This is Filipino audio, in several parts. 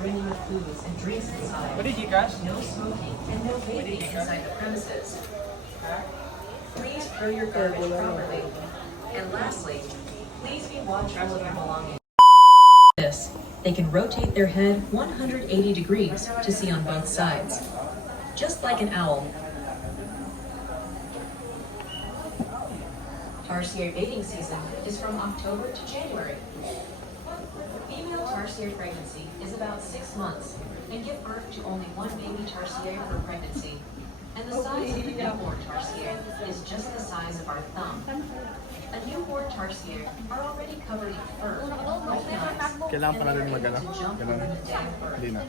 Bringing of foods and drinks inside. What did you guys? No smoking and no vaping inside the premises. Please throw your garbage properly. And lastly, please be watchful of your belongings. This, they can rotate their head 180 degrees to see on both sides, just like an owl. Tarsier mating season is from October to January. Female tarsier pregnancy is about 6 months and give birth to only one baby tarsier per pregnancy. And the size of the newborn tarsier is just the size of our thumb. A newborn tarsier are already covered in fur, like knives, Kailangan pa natin and mag-ano? able to jump Ganun. within the day of birth. Hindi na.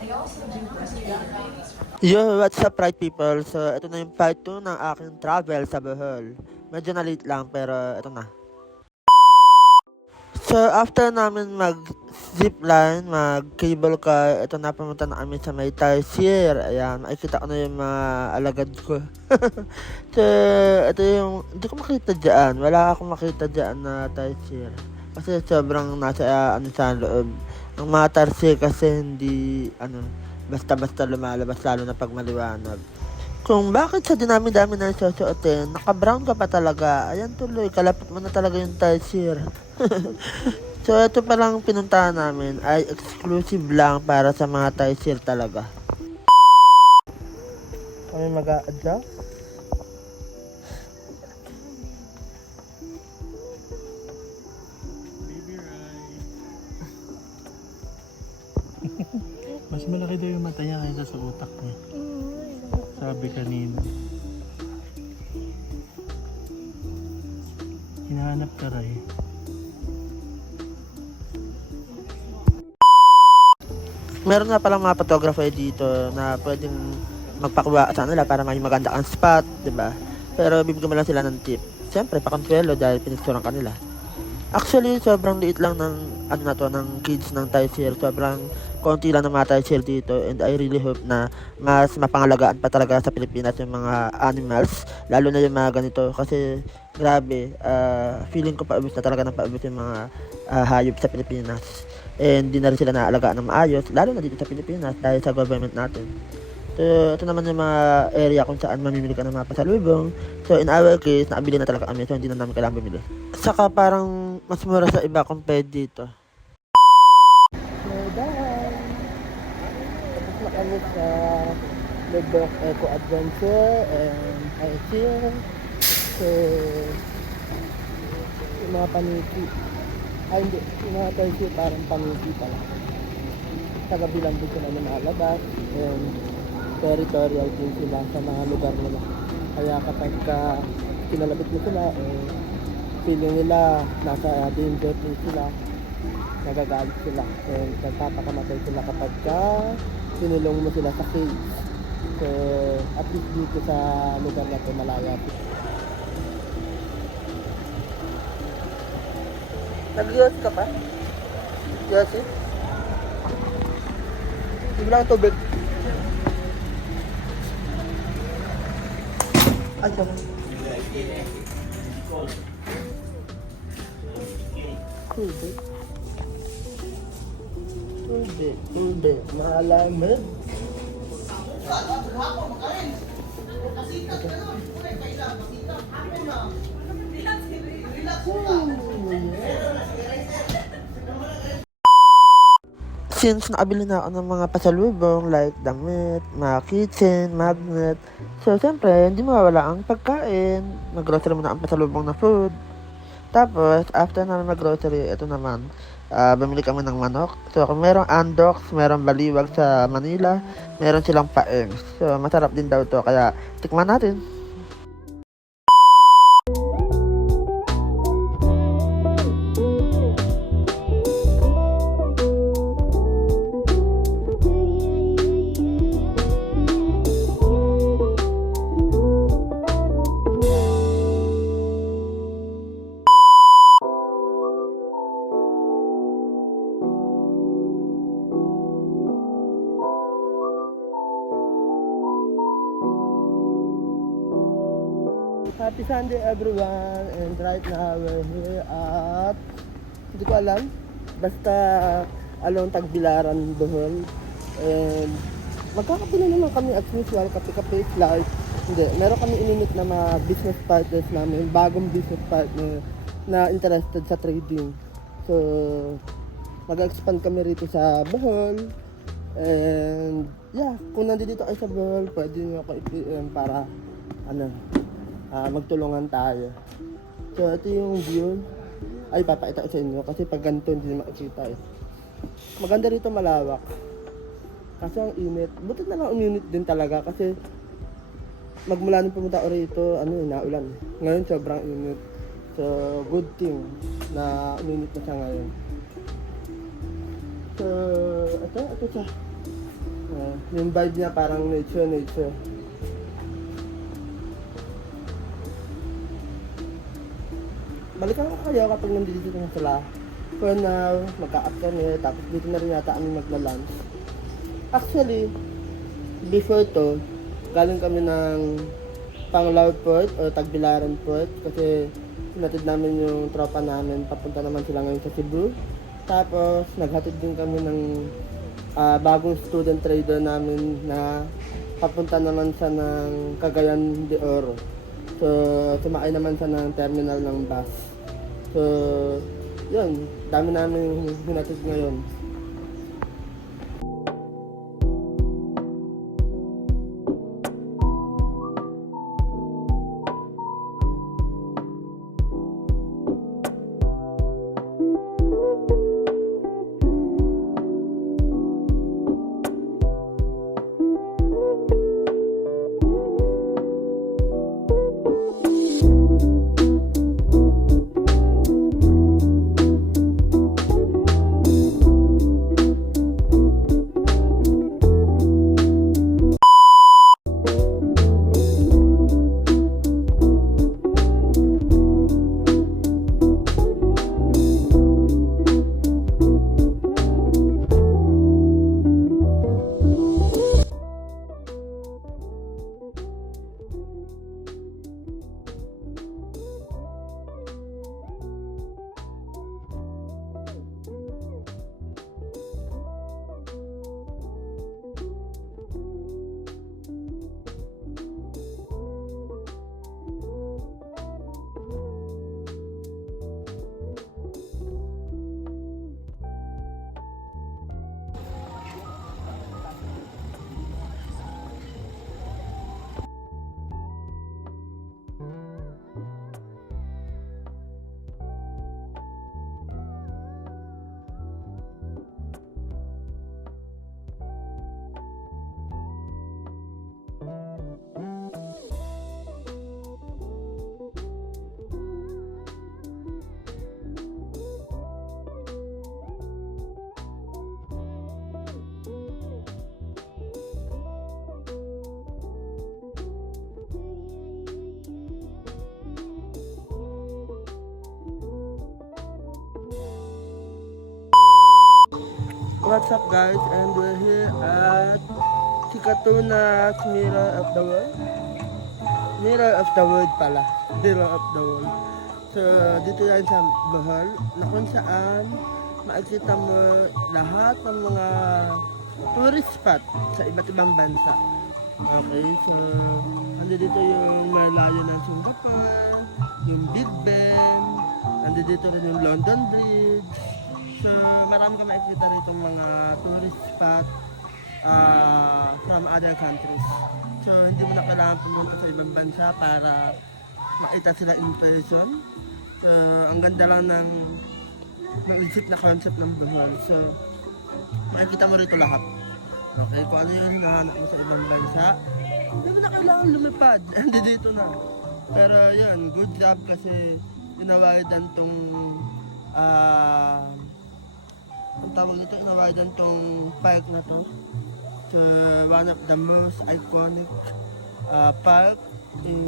They also do breastfeed their babies from Yo, what's up right people? So, ito na yung part 2 ng aking travel sa Bohol. Medyo na late lang pero ito na. So, after namin mag-zipline, mag-cable car, ito na pumunta na kami sa may tarsier. Ayan, makikita ko na yung mga alagad ko. So, ito yung, hindi ko makita dyan. Wala akong makita dyan na tarsier. Kasi sobrang nasa, sa loob. Ang mga tarsier kasi hindi, basta-basta lumalabas lalo na pag maliwanag. Kung bakit sa dinami-dami na susuotin, naka-brown ka pa talaga. Ayan tuloy, kalapit mo na talaga yung tarsier. So, ito palang pinuntahan namin ay exclusive lang para sa mga tarsier talaga. Kami mag-a-adjust. Mas malaki daw yung mata niya kaysa sa utak niya. Sabi kanina. Hinahanap ka rin. Meron nga palang mga photographer dito na pwedeng magpakuha sa kanila para may maganda ang spot, di ba? Pero bibigyan mo lang sila ng tip. Siyempre, pakonsuelo dahil pinicturean kanila. Actually, sobrang liit lang ng ng kids ng tarsier. Sobrang konti lang ng mga tarsier dito, and I really hope na mas mapangalagaan pa talaga sa Pilipinas yung mga animals, lalo na yung mga ganito kasi grabe, feeling ko paubos na talaga ng paubos yung mga hayop sa Pilipinas, and di na rin sila naalagaan ng maayos, lalo na dito sa Pilipinas dahil sa government natin. So, ito naman yung mga area kung saan mamimili ka ng mga pasalubong. So, in our case, nakabili na talaga kami. So, hindi na namin kailangan bumili. Saka parang mas mura sa iba compared dito. So, dahil tapos na kami sa Lebok Eco Adventure and Tarsier. So, yung mga paniki. Ay, hindi. Yung mga Tarsier parang paniki pala. Sa gabi lang din sila lumalabas. And territorial din sila sa mga lugar nila. Kaya kapag kinalabit mo sila, feeling nila nasa danger din sila, nagagalit sila, and nagpapakamatay sila kapag sinulong mo sila sa cage. So, at least dito sa lugar na ito, malaya. Nag-yos ka pa? Yosi? Hindi lang tubig. Ay, sama. Tubig. Malamig. Since nakabili na ako ng mga pasalubong like damit, mga kitchen, magnet, so siyempre hindi mawawala ang pagkain. Mag-grocery muna ang pasalubong na food. Tapos after namin mag-grocery, ito naman, bumili kami ng manok. So kung merong andox, merong baliwag sa Manila, meron silang paeng. So masarap din daw to, kaya tikman natin. Happy Sunday everyone, and right now we're here at, hindi ko alam, basta along Tagbilaran, Bohol. And magkakape na naman kami as usual, kape-kape, live. Hindi, meron kami ininit na mga business partners namin, bagong business partner na interested sa trading. So, mag-expand kami rito sa Bohol. And yeah, kung nandito kayo sa Bohol, pwede nyo ako i-PM para magtulungan tayo. So ito yung view. Ay, papakita ko sa inyo kasi pag ganito hindi makikita eh. Maganda rito, malawak. Kasi ang init. Buti na lang uminit din talaga kasi magmula nung pumunta ako rito, naulan. Ngayon sobrang init. So good thing na uminit na siya ngayon. So ito siya. Yung vibe niya parang nature. Balikan ko kayo kapag nandito na sila. For now, magka-up kami, tapos dito na rin yata kami magla-lunch. Actually, before to, galing kami ng Panglao Port o Tagbilaran Port kasi hinatid namin yung tropa namin, papunta naman sila ngayon sa Cebu. Tapos, naghatid din kami ng bagong student trader namin na papunta naman siya ng Cagayan de Oro. So, sumakay naman siya ng terminal ng bus. So, yun, dami namin hinatid ngayon. What's up guys, and we're here at Sikatuna's Mirror of the World. Mirror of the World pala. Mirror of the World. So dito yan sa Bohol na kung saan makikita mo lahat ng mga tourist spot sa iba't ibang bansa. Okay, so dito yung malayo ng Singapore, yung Big Ben, dito rin yung London Bridge. So, marami ka makikita rito mga tourist spot from other countries. So, hindi mo na kailangan pumunta sa ibang bansa para makita sila in person. So, ang ganda lang ng isip na concept ng Bohol. So, makikita mo rito lahat. Okay, kung ano yung hinahanap mo sa ibang bansa, hindi mo na kailangan lumipad. Hindi dito na. Pero yun, good job kasi inawadan tong ang tawag nito, inawadan tong park na to. So, one of the most iconic park in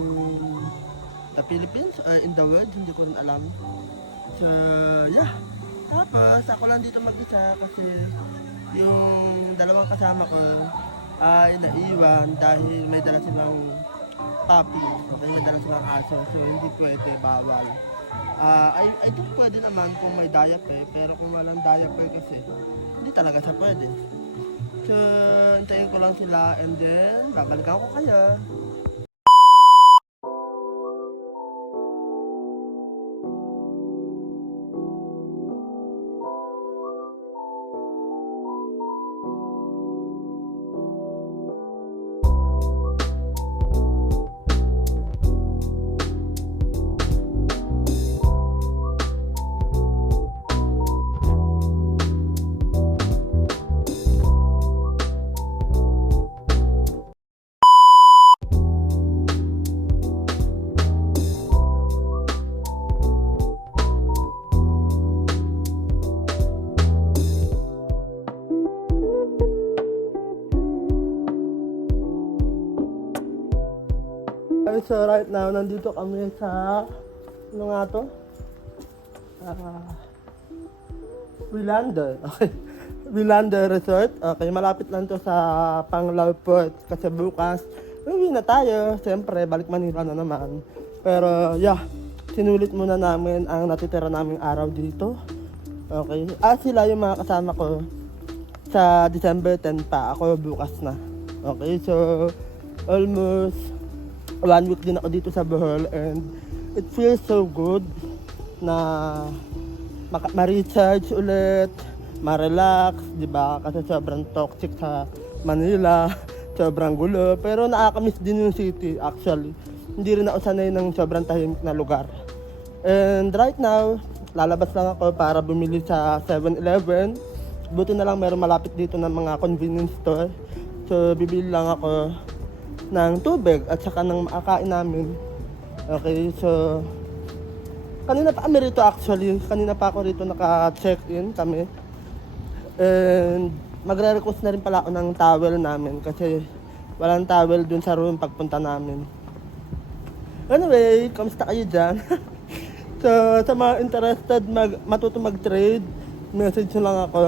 the Philippines or in the world, hindi ko rin alam. So, yeah. Tapos, ako lang dito mag-isa kasi yung dalawang kasama ko ay naiwan dahil may dala silang puppy. Okay, may dala silang aso. So, hindi pwede, bawal. I think pwede naman kung may diaper, pero kung walang diaper kasi, hindi talaga siya pwede. So, hintayin ko lang sila and then, babalikan ko kayo. So right now, nandito kami sa, ano nga to? Wilander. Okay. Wilander Resort. Okay, malapit lang to sa Panglao Port. Kasi bukas, uwi na tayo. Siyempre, balik Manila na naman. Pero, yeah, sinulit muna namin ang natitira naming araw dito. Okay. Sila yung mga kasama ko sa December 10 pa. Ako bukas na. Okay, so, almost 1 week din ako dito sa Bohol and it feels so good na ma-recharge ulit, ma-relax, di ba? Kasi sobrang toxic sa Manila, sobrang gulo. Pero nakakamiss din yung city actually. Hindi rin ako sanay ng sobrang tahimik na lugar. And right now, lalabas lang ako para bumili sa 7-Eleven. Buti na lang meron malapit dito ng mga convenience store. So bibili lang ako ng tubig at saka ng makakain namin. Okay, so kanina pa kami rito actually. Kanina pa ako rito naka-check-in kami. And magre-request na rin pala ako ng towel namin kasi walang towel dun sa room pagpunta namin. Anyway, kamusta kayo dyan? So, sa mga interested matuto mag-trade, message nyo lang ako.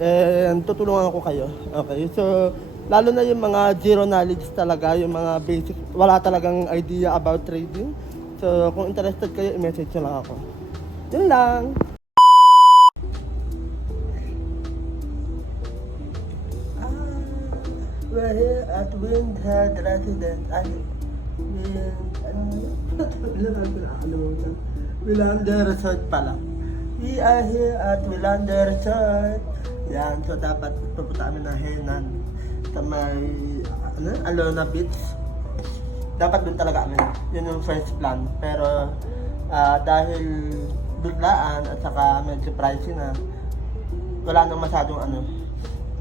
And tutulungan ko kayo. Okay, so lalo na yung mga zero knowledge talaga, yung mga basic, wala talagang idea about trading. So, kung interested kayo, i-message nyo lang ako. Yun lang. We're here at Windhead Residence. Wilander Resort pala. We are here at Wilander Resort. Yan, so dapat pupunta kami ng Henan sa may Alona Beach. Dapat doon talaga kami. Yun yung first plan. Pero dahil biglaan at saka medyo pricey na, wala nang masyadong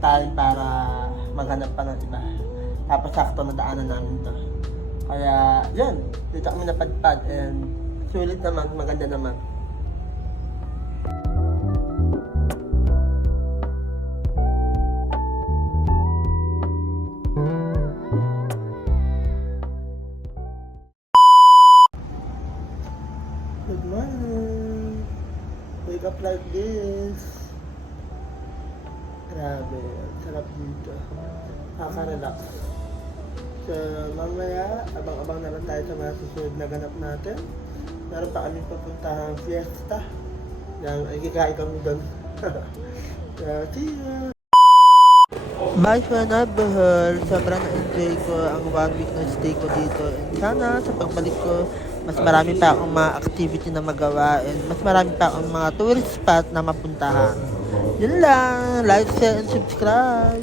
time para maghanap pa ng iba. Tapos sakto na daanan namin to. Kaya yun, dito kami napadpad and sulit naman, maganda naman. Good morning. Wake up like this. Grabe, sarap dito. Nakaka-relax. So, mamaya, abang-abang na lang tayo sa mga susunod na ganap natin. Meron pa kami papuntahang fiesta. Yan, ay kikain kami doon. So, see you! Bye for now, Bohol. Sobrang na-enjoy ko ang 1 week na stay ko dito. And sana sa pagbalik ko, mas marami pa akong mga activity na magawa and mas marami pa akong mga tourist spot na mapuntahan. Yun lang. Like, share, and subscribe.